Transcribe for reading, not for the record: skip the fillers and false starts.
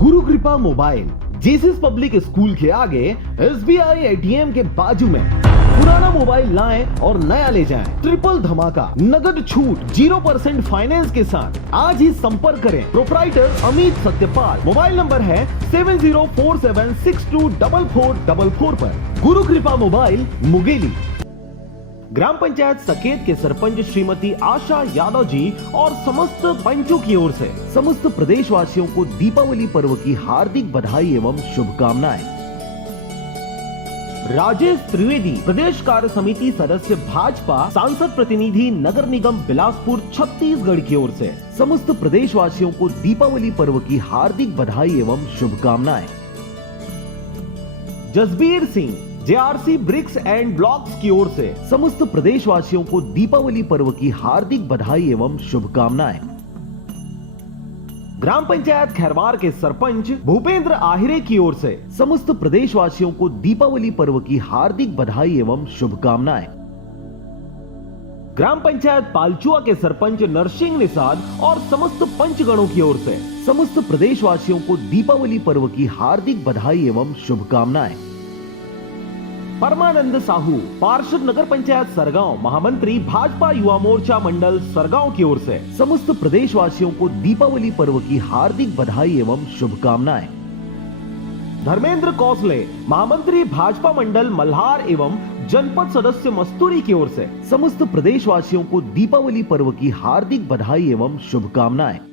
गुरु कृपा mobile Jesus public school के आगे एसबीआई एटीएम के बाजू में पुराना मोबाइल लाएं और नया ले जाएं। ट्रिपल धमाका, नगद छूट, 0% फाइनेंस के साथ आज ही संपर्क करें। Proprietor Amit Satyapal. Mobile number है 7047624444 पर। गुरु कृपा मोबाइल, मुंगेली। ग्राम पंचायत सकेत के सरपंच श्रीमती आशा यादव जी और समस्त पंचों की ओर से समस्त प्रदेशवासियों को दीपावली पर्व की हार्दिक बधाई एवं शुभकामनाएं। राजेश त्रिवेदी, प्रदेश कार्य समिति सदस्य भाजपा, सांसद प्रतिनिधि नगर निगम बिलासपुर छत्तीसगढ़ की ओर से समस्त प्रदेशवासियों को दीपावली पर्व की हार्दिक बधाई एवं शुभकामनाएं। Jasbir Singh, JRC bricks and blocks की ओर से समस्त प्रदेशवासियों को दीपावली पर्व की हार्दिक बधाई एवं शुभकामनाएं। ग्राम पंचायत खैरवार के सरपंच भूपेंद्र आहिरे की ओर से समस्त प्रदेशवासियों को दीपावली पर्व की हार्दिक बधाई एवं शुभकामनाएं। ग्राम पंचायत पालचुआ के सरपंच नरसिंह निषाद और समस्त पंचगणों की ओर से समस्त प्रदेशवासियों को दीपावली पर्व की हार्दिक बधाई एवं शुभकामनाएं। परमानंद साहू, पार्षद नगर पंचायत सरगांव, महामंत्री भाजपा युवा मोर्चा मंडल सरगांव की ओर से समस्त प्रदेशवासियों को दीपावली पर्व की हार्दिक बधाई एवं शुभकामनाएं। धर्मेंद्र कौसले, महामंत्री भाजपा मंडल मल्हार एवं जनपद सदस्य मस्तूरी की ओर से समस्त प्रदेशवासियों को दीपावली पर्व की हार्दिक बधाई एवं शुभकामनाएं।